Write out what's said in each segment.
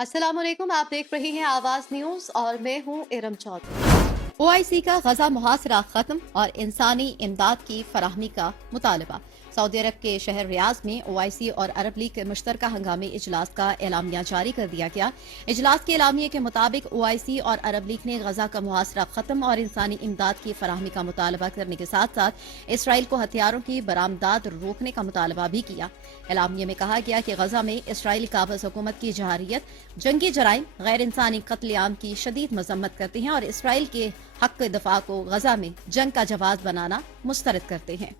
अस्सलाम वालेकुम, आप देख रही हैं आवाज न्यूज और मैं हूं इरम चौधरी। ओआईसी का गजा मुहासरा खत्म और इंसानी इमदाद की फराहमी का मुतालबा। सऊदी अरब के शहर रियाज में ओआईसी और अरब लीग के मुश्तरका हंगामी इजलास का एलामिया जारी कर दिया गया। इजलास के एलामिया के मुताबिक ओआईसी और अरब लीग ने गजा का मुहासरा खत्म और इंसानी इमदाद की फराहमी का मुतालबा करने के साथ साथ इसराइल को हथियारों की बरामदाद रोकने का मुतालबा भी किया। एलामिया में कहा गया कि गजा में इसराइली काबज हुकूमत की जहारियत, जंगी जराइम, गैर इंसानी कत्लेआम की शदीद मजम्मत करते हैं और इसराइल के हक दफा को गजा में जंग का जवाब बनाना मुस्तरद करते हैं।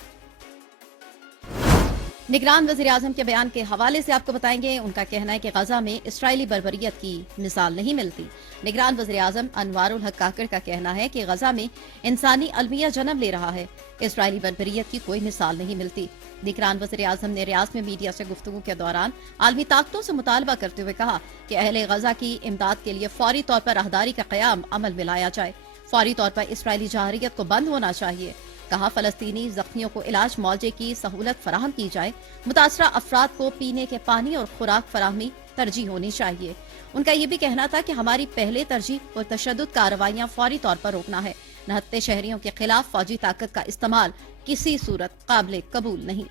निगरान वज़ीर आज़म के बयान के हवाले से आपको बताएंगे। उनका कहना है कि गजा में इसराइली बर्बरियत की मिसाल नहीं मिलती। निगरान वज़ीर आज़म अनवारुल हक काकड़ का कहना है कि गजा में इंसानी अलमिया जन्म ले रहा है, इसराइली बर्बरियत की कोई मिसाल नहीं मिलती। निगरान वज़ीर आज़म ने रियाज में मीडिया से गुफ्तगू के दौरान आलमी ताकतों से मुतालबा करते हुए कहा कि अहले गजा की इमदाद के लिए फौरी तौर पर राहदारी का क़याम अमल में लाया जाए। फौरी तौर पर इसराइली जहारियत को बंद होना चाहिए। कहा फलस्तीनी जख्मियों को इलाज मुआवजे की सहूलत फराहम की जाए। मुतासरा अफराद को पीने के पानी और खुराक फराहमी तरजीह होनी चाहिए। उनका ये भी कहना था कि हमारी पहले तरजीह और तशद्दुद कार्रवाइयां फौरी तौर पर रोकना है। नहत्ते शहरियों के खिलाफ फौजी ताकत का इस्तेमाल किसी सूरत काबिल कबूल नहीं।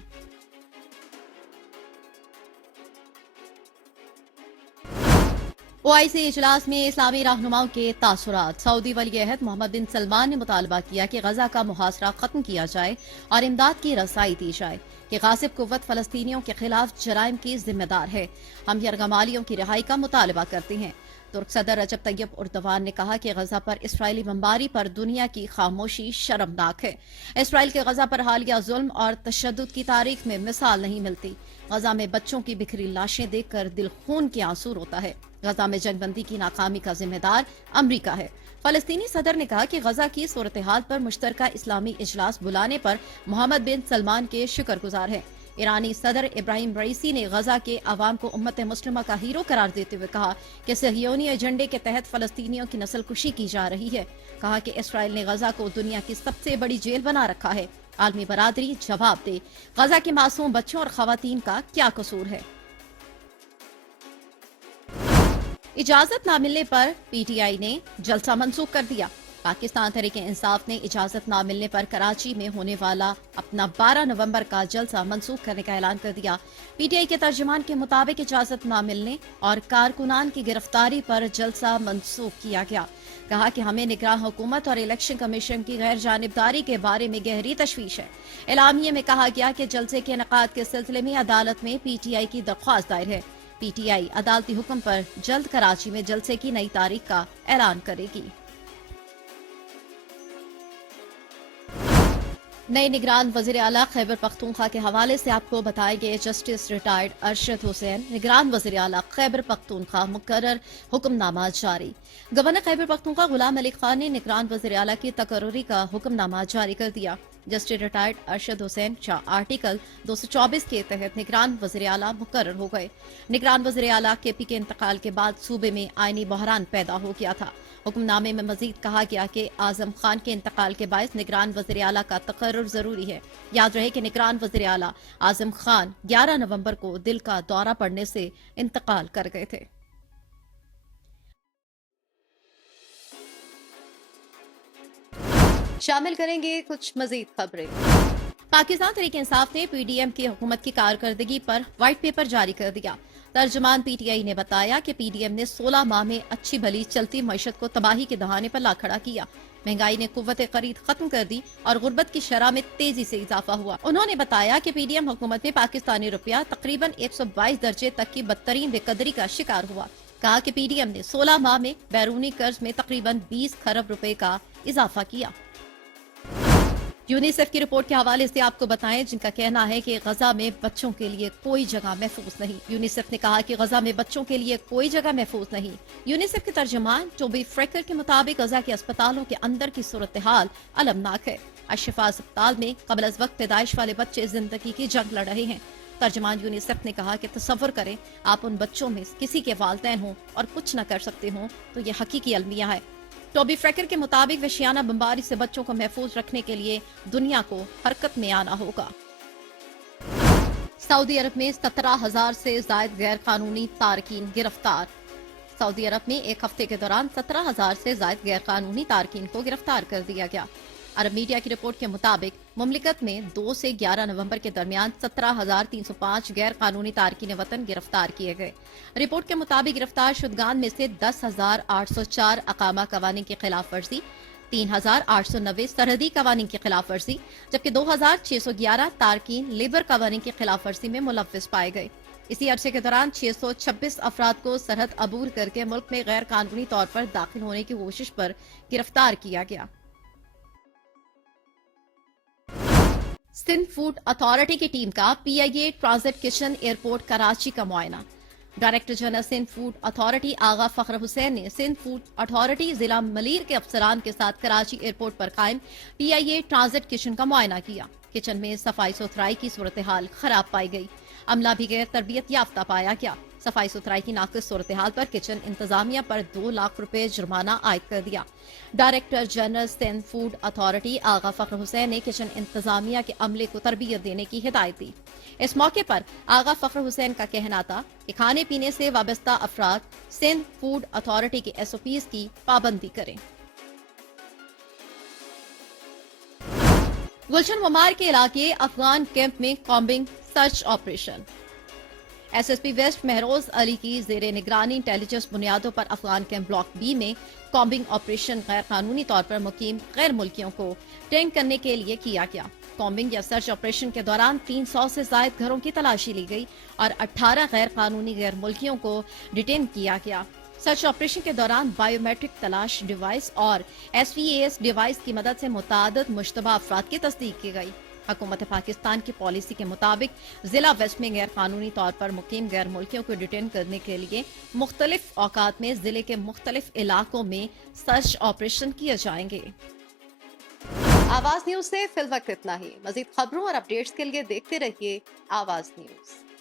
ओआईसी इजलास में इस्लामी रहनुमाओं के तासुरात। सऊदी वली-ए-अहद मोहम्मद बिन सलमान ने मुतालबा किया कि गजा का मुहासरा खत्म किया जाए और इमदाद की रसाई दी जाए कि गासिब कुव्वत फलस्तीनियों के खिलाफ जराइम की जिम्मेदार है। हम यरगमालियों की रिहाई का मुतालबा करते हैं। तुर्क सदर रजब तैयब उर्दवान ने कहा कि गजा पर इसराइली बमबारी पर दुनिया की खामोशी शर्मनाक है। इसराइल के गजा पर हालिया जुल्म और तशद्दुद की तारीख में मिसाल नहीं मिलती। गजा में बच्चों की बिखरी लाशें देखकर दिल खून के आंसू रोता है। गजा में जंगबंदी की नाकामी का जिम्मेदार अमरीका है। फलस्तीनी सदर ने कहा कि गजा की सूरत हाल पर मुश्तरका इस्लामी इजलास बुलाने पर मोहम्मद बिन सलमान के शुक्रगुजार हैं। ईरानी सदर इब्राहिम रईसी ने गजा के अवाम को उम्मत मुस्लिमा का हीरो करार देते हुए कहा कि सहयोनी एजेंडे के तहत फलस्तीनियों की नस्ल कुशी की जा रही है। कहा कि इसराइल ने गजा को दुनिया की सबसे बड़ी जेल बना रखा है। आलमी बरादरी जवाब दे, गजा के मासूम बच्चों और खवातीन का क्या कसूर है। इजाजत न मिलने पर पीटीआई ने जलसा मंसूख कर दिया। पाकिस्तान तहरीके इंसाफ ने इजाजत न मिलने पर कराची में होने वाला अपना 12 नवंबर का जलसा मंसूख करने का ऐलान कर दिया। पीटीआई के तर्जुमान के मुताबिक इजाजत न मिलने और कारकुनान की गिरफ्तारी पर जलसा मंसूख किया गया। कहा कि हमें निगरान हुकूमत और इलेक्शन कमीशन की गैर जानिबदारी के बारे में गहरी तशवीश है। एलामिये में कहा गया कि जलसे के इनेकाद के सिलसिले में अदालत में पीटीआई की दरख्वास्त दायर है। पीटीआई अदालती हुक्म पर जल्द कराची में जलसे की नई तारीख का ऐलान करेगी। नए निगरान वज़ीर आला खैबर पख्तूनख्वा के हवाले से आपको बताएंगे। जस्टिस रिटायर्ड अरशद हुसैन निगरान वज़ीर आला खैबर पख्तूनख्वा मुकर्रर हुक्मनामा जारी। गवर्नर खैबर पख्तूनख्वा गुलाम अली खान ने निगरान वज़ीर आला की तकर्रुरी का हुक्मनामा जारी कर दिया। Justice retired Arshad Hussain article 224 के तहत निगरान वज़ीर आला मुकर्रर हो गए। निगरान वज़ीर आला केपी के इंतकाल के बाद सूबे में आईनी बहरान पैदा हो गया था। हुक्मनामे में मजीद कहा गया कि आजम खान के इंतकाल के बायस निगरान वज़ीर आला का तकर्रुर जरूरी है। याद रहे कि निगरान वज़ीर आला आजम खान 11 नवंबर को दिल का दौरा पड़ने से इंतकाल कर गए थे। शामिल करेंगे कुछ मजीद खबरें। पाकिस्तान तहरीक इंसाफ ने पीडीएम की हुकूमत की कारकर्दगी पर व्हाइट पेपर जारी कर दिया। तर्जुमान पीटीआई ने बताया कि पीडीएम ने 16 माह में अच्छी भली चलती मईशत को तबाही के दहाने पर ला खड़ा किया। महंगाई ने कुव्वत खरीद खत्म कर दी और गुर्बत की शरह में तेजी से इजाफा हुआ। उन्होंने बताया कि पीडीएम हुकूमत में पाकिस्तानी रुपया तकरीबन 122 दर्जे तक की बदतरीन बेकदरी का शिकार हुआ। कहा कि पीडीएम ने 16 माह में बैरूनी कर्ज में तकरीबन 20 खरब रुपए का इजाफा किया। यूनिसेफ की रिपोर्ट के हवाले से आपको बताएं, जिनका कहना है कि गजा में बच्चों के लिए कोई जगह महफूज नहीं। यूनिसेफ ने कहा कि गजा में बच्चों के लिए कोई जगह महफूज नहीं। यूनिसेफ के तर्जुमान टोबी फ्रेकर के मुताबिक गजा के अस्पतालों के अंदर की सूरत हाल अलमनाक है। अशफा अस्पताल में कबल अज वक्त पैदाइश वाले बच्चे जिंदगी की जंग लड़ रहे हैं। तर्जुमान यूनिसेफ ने कहा कि तसव्वुर करें आप उन बच्चों में किसी के वालिदैन हों और कुछ न कर सकते हों तो ये हकीकी अलमिया है। टोबी फ्रेकर के मुताबिक वशियाना बमबारी से बच्चों को महफूज रखने के लिए दुनिया को हरकत में आना होगा। सऊदी अरब में 17,000 से ज्यादा गैर कानूनी तारकीन गिरफ्तार। सऊदी अरब में एक हफ्ते के दौरान 17,000 से ज्यादा गैर कानूनी तारकीन को गिरफ्तार कर दिया गया। अरब मीडिया की रिपोर्ट के मुताबिक मुमलिकत में 2 से 11 नवंबर के दरमियान 17,305 गैर कानूनी तारकीन वतन गिरफ्तार किए गए। रिपोर्ट के मुताबिक गिरफ्तार शुदगान में से 10,804 अकामा कवानीन की खिलाफ वर्जी, 3,890 सरहदी कवानीन की खिलाफ वर्जी, जबकि 2,611 तारकीन लेबर कवानीन की खिलाफ वर्जी में मुलव्विस पाए गए। इसी अरसे के दौरान 626 अफराद को सरहद अबूर करके मुल्क में गैर कानूनी तौर पर दाखिल होने की कोशिश पर गिरफ्तार किया गया। सिंध फूड अथॉरिटी की टीम का PIA transit kitchen airport Karachi का मुआयना। Director general Sindh food authority Agha Fakhar Hussain ने सिंध फूड अथॉरिटी जिला मलीर के अफसरान के साथ कराची एयरपोर्ट पर कायम PIA ट्रांजिट किचन का मुआयना किया। किचन में सफाई सुथराई की सूरत हाल खराब पाई गई। अमला भी गैर तरबियत याफ्ता पाया गया। सफाई सुथराई की नाक़िस सूरत हाल पर किचन इंतजामिया पर 2 लाख रुपए जुर्माना आयद कर दिया। Director general Sindh food authority Agha Fakhar Hussain ने किचन इंतजामिया के अमले को तरबियत देने की हिदायत दी। इस मौके पर आगा फखर हुसैन का कहना था कि खाने पीने से वाबस्ता अफराद सिंध फूड अथॉरिटी के SOPs की पाबंदी करें। गुलशन ममार के इलाके अफगान कैंप में combing search operation. SSP west Mehroz Ali की जेर निगरानी इंटेलिजेंस बुनियादों पर अफगान कैंप ब्लॉक B में कॉम्बिंग ऑपरेशन गैर कानूनी तौर पर मुकीम गैर मुल्कियों को ट्रेन करने के लिए किया गया। कॉम्बिंग या सर्च ऑपरेशन के दौरान 300 से ज्यादा घरों की तलाशी ली गई और 18 गैर कानूनी गैर मुल्कियों को डिटेन किया गया। सर्च ऑपरेशन के दौरान बायोमेट्रिक तलाश डिवाइस और SVAS डिवाइस की मदद से मुतादिद मुश्तबा अफराद की तस्दीक की गई। हुकूमत पाकिस्तान की पॉलिसी के मुताबिक जिला वेस्ट में गैर कानूनी तौर पर मुकीम गैर मुल्कियों को डिटेन करने के लिए मुख्तलिफ औकात में जिले के मुख्तलिफ इलाकों में सर्च ऑपरेशन किए जाएंगे। आवाज न्यूज से फिल वक्त इतना ही। मजीद खबरों और अपडेट्स के लिए देखते रहिए आवाज न्यूज।